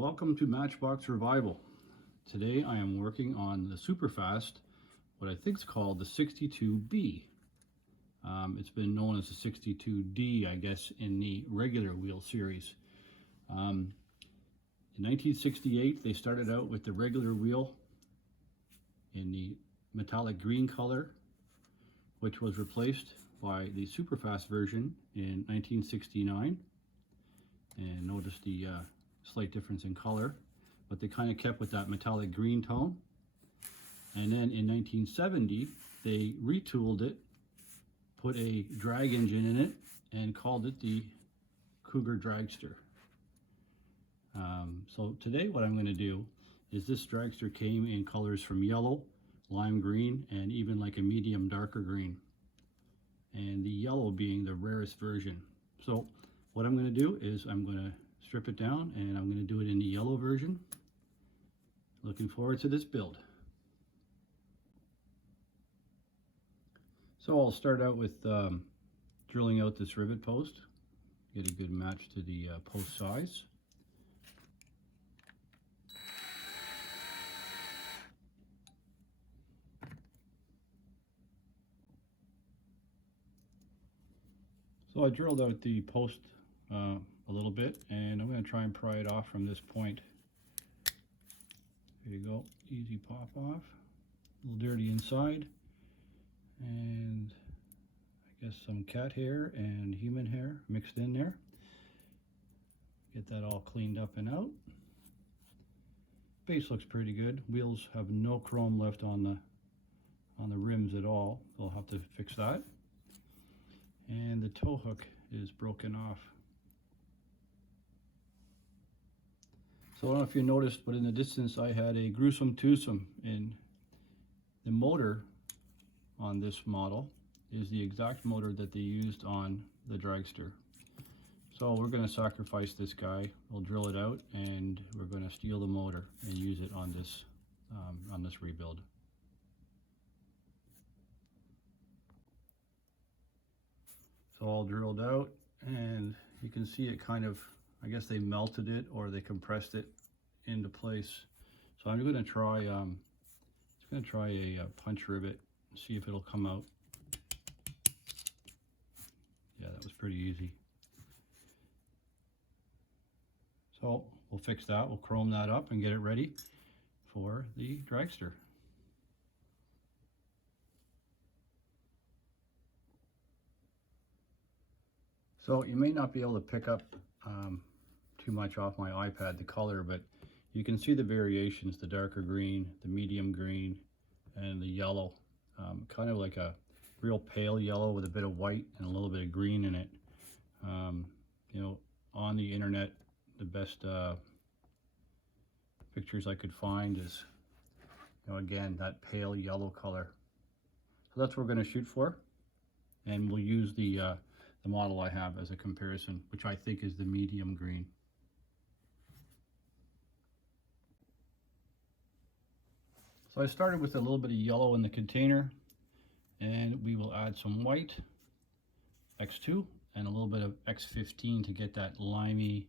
welcome to Matchbox Revival. Today I am working on the Superfast, what I think is called the 62B. It's been known as the 62D, I guess, in the regular wheel series. In 1968 they started out with the regular wheel in the metallic green color, which was replaced by the Superfast version in 1969. And notice the slight difference in color, but they kind of kept with that metallic green tone. And then in 1970 they retooled it, put a drag engine in it, and called it the Cougar Dragster. So today what I'm going to do is, this Dragster came in colors from yellow, lime green, and even like a medium darker green, and the yellow being the rarest version. So what I'm going to do is I'm going to strip it down, and I'm going to do it in the yellow version. Looking forward to this build. So I'll start out with drilling out this rivet post, get a good match to the post size. So I drilled out the post a little bit, and I'm going to try and pry it off from this point. There you go, easy pop off. A little dirty inside, and I guess some cat hair and human hair mixed in there. Get that all cleaned up and out. Base looks pretty good. Wheels have no chrome left on the rims at all. They'll have to fix that. And the tow hook is broken off. So I don't know if you noticed, but in the distance I had a gruesome twosome, and the motor on this model is the exact motor that they used on the Dragster. So we're going to sacrifice this guy. We'll drill it out, and we're going to steal the motor and use it on this rebuild. So all drilled out, and you can see it kind of, I guess they melted it or they compressed it into place. So I'm going to try a punch rivet, see if it'll come out. Yeah, that was pretty easy. So we'll fix that, we'll chrome that up and get it ready for the Dragster. So you may not be able to pick up too much off my iPad, the color, but you can see the variations, the darker green, the medium green, and the yellow. Kind of like a real pale yellow with a bit of white and a little bit of green in it. You know, on the internet, the best pictures I could find is, you know, again, that pale yellow color. So that's what we're going to shoot for, and we'll use the model I have as a comparison, which I think is the medium green. So I started with a little bit of yellow in the container, and we will add some white, X2, and a little bit of X15 to get that limey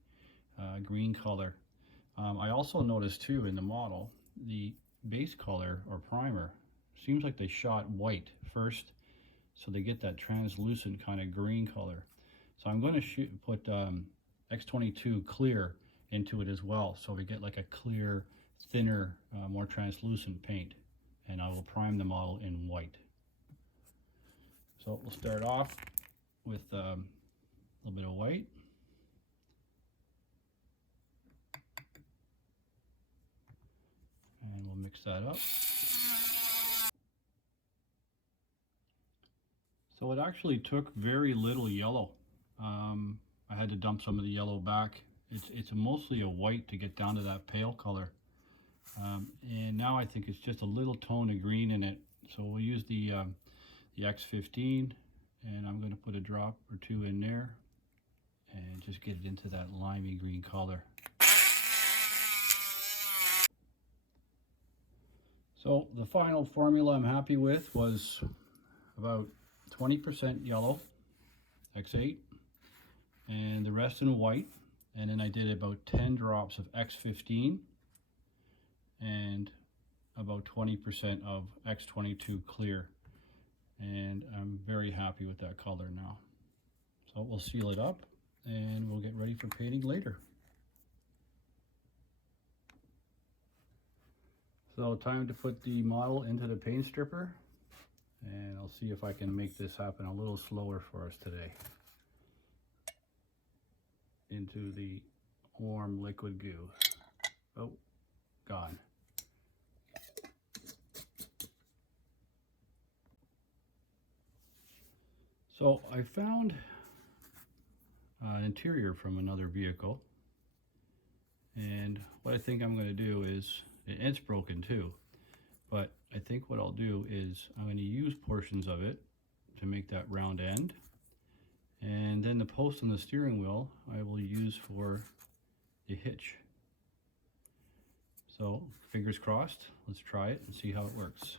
green color. I also noticed too in the model, the base color or primer seems like they shot white first, so they get that translucent kind of green color. So I'm going to put X22 clear into it as well, so we get like a clear, thinner, more translucent paint, and I will prime the model in white. So we'll start off with a little bit of white. And we'll mix that up. So it actually took very little yellow. I had to dump some of the yellow back. It's mostly a white to get down to that pale color. And now I think it's just a little tone of green in it. So we'll use the X15, and I'm going to put a drop or two in there and just get it into that limey green color. So the final formula I'm happy with was about 20% yellow, X8, and the rest in white. and then I did about 10 drops of X15 and about 20% of X22 clear, and I'm very happy with that color now. So we'll seal it up and we'll get ready for painting later. So time to put the model into the paint stripper, and I'll see if I can make this happen a little slower for us today. Into the warm liquid goo. Oh, gone. So I found an interior from another vehicle, and what I think I'm going to do is, it's broken too, but I think what I'll do is I'm going to use portions of it to make that round end, and then the post on the steering wheel I will use for the hitch. So fingers crossed, let's try it and see how it works.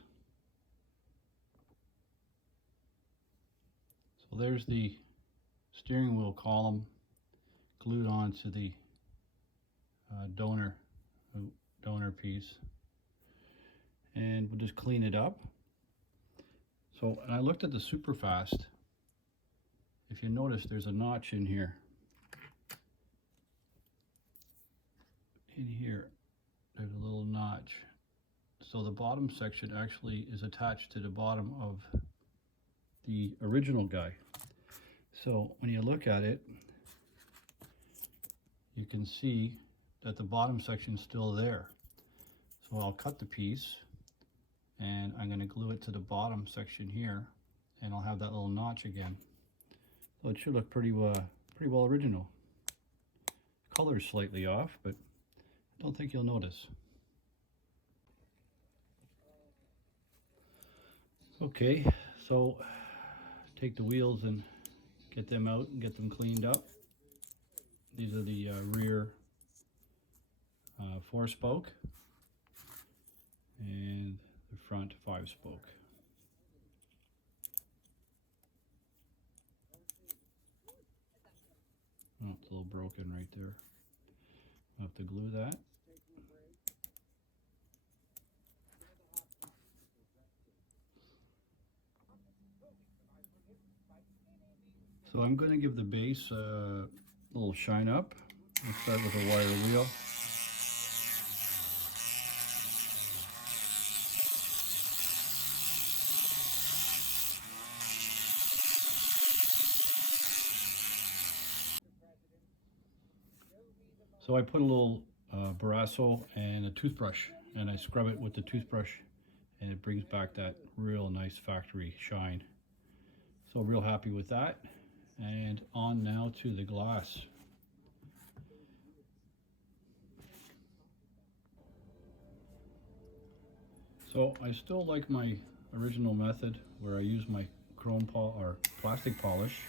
So there's the steering wheel column glued onto the donor piece, and we'll just clean it up. So, and I looked at the Superfast. If you notice, there's a notch in here. In here, there's a little notch. So the bottom section actually is attached to the bottom of the original guy. So when you look at it, you can see that the bottom section is still there. So I'll cut the piece and I'm going to glue it to the bottom section here, and I'll have that little notch again. So it should look pretty well original. Color is slightly off, but I don't think you'll notice. Okay, so take the wheels and get them out and get them cleaned up. These are the rear 4-spoke and the front 5-spoke. Oh, it's a little broken right there. I'll have to glue that. So I'm going to give the base a little shine up. Let's start with a wire wheel. So I put a little Barasso and a toothbrush, and I scrub it with the toothbrush, and it brings back that real nice factory shine. So real happy with that. And on now to the glass. So I still like my original method where I use my chrome or plastic polish,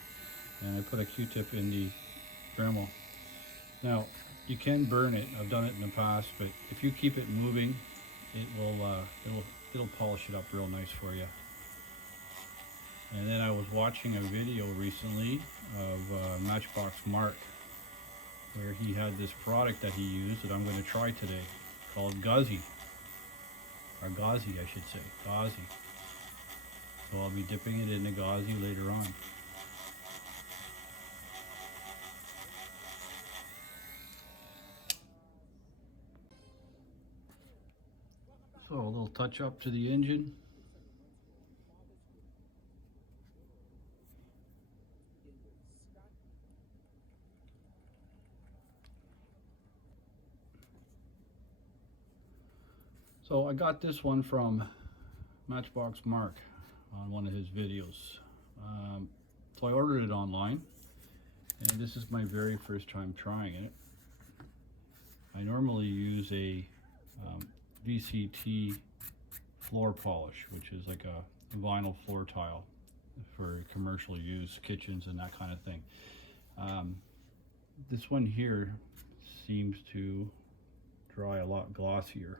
and I put a Q-tip in the Dremel. Now you can burn it. I've done it in the past, but if you keep it moving, it will it'll polish it up real nice for you. And then I was watching a video recently of Matchbox Mark, where he had this product that he used that I'm going to try today, called Gauzy, or Gauzy I should say, Gauzy. So I'll be dipping it in the Gauzy later on. So a little touch up to the engine. So I got this one from Matchbox Mark on one of his videos. So I ordered it online, and this is my very first time trying it. I normally use a VCT floor polish, which is like a vinyl floor tile for commercial use, kitchens and that kind of thing. This one here seems to dry a lot glossier.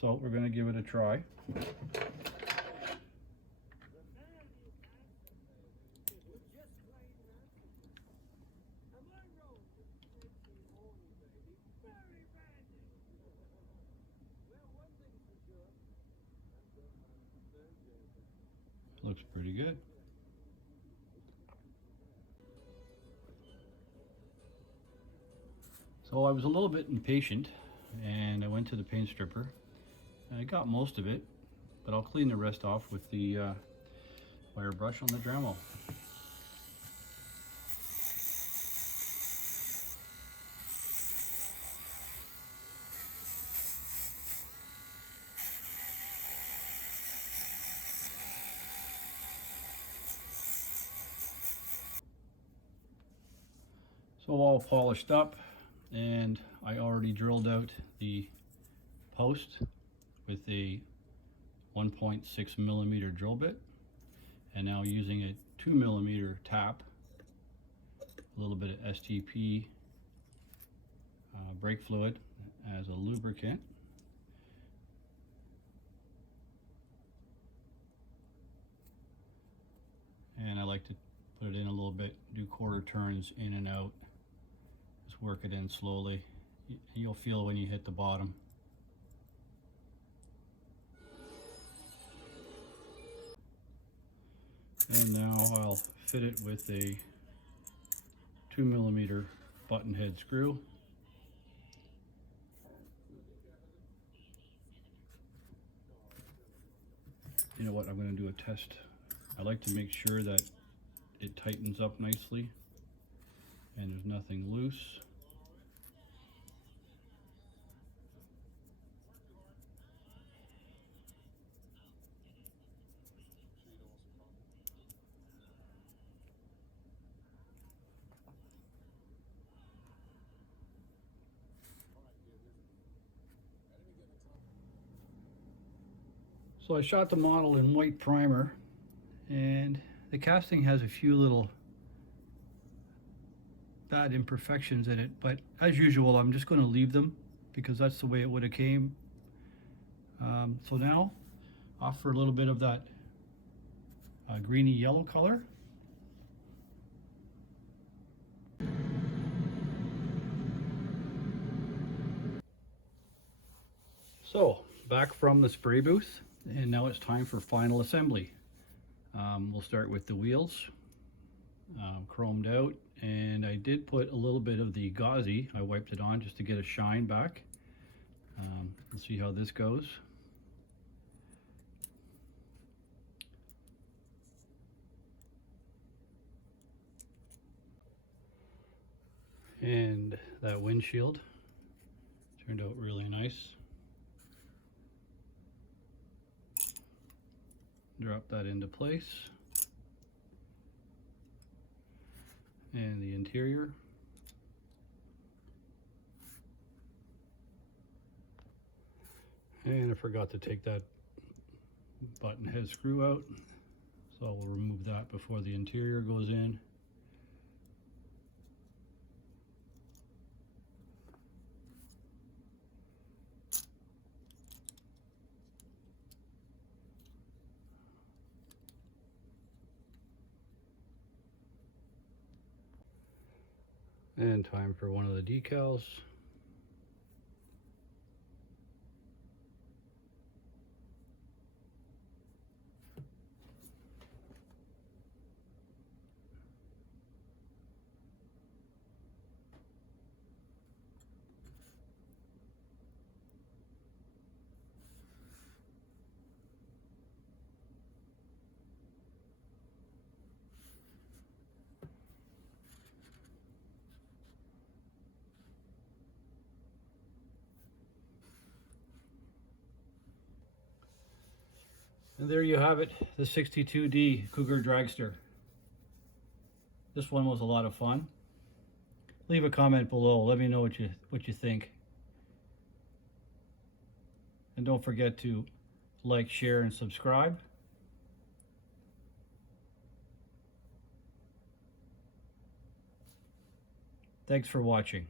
So we're going to give it a try. Looks pretty good. So I was a little bit impatient and I went to the paint stripper and I got most of it, but I'll clean the rest off with the wire brush on the Dremel. So all polished up, and I already drilled out the post with a 1.6 millimeter drill bit, and now using a 2 millimeter tap, a little bit of STP brake fluid as a lubricant. And I like to put it in a little bit, do quarter turns in and out, just work it in slowly. You'll feel when you hit the bottom. And now I'll fit it with a 2 millimeter button head screw. You know what, I'm going to do a test. I like to make sure that it tightens up nicely and there's nothing loose. So I shot the model in white primer, and the casting has a few little bad imperfections in it, but as usual I'm just going to leave them because that's the way it would have came. So now off for a little bit of that greeny yellow color. So back from the spray booth, and now it's time for final assembly. We'll start with the wheels, chromed out, and I did put a little bit of the gauzy. I wiped it on just to get a shine back. Let's see how this goes. And that windshield turned out really nice. Drop that into place. And the interior. And I forgot to take that button head screw out, so we'll remove that before the interior goes in. And time for one of the decals. And there you have it, the 62D Cougar Dragster. This one was a lot of fun. Leave a comment below. Let me know what you think. And don't forget to like, share, and subscribe. Thanks for watching.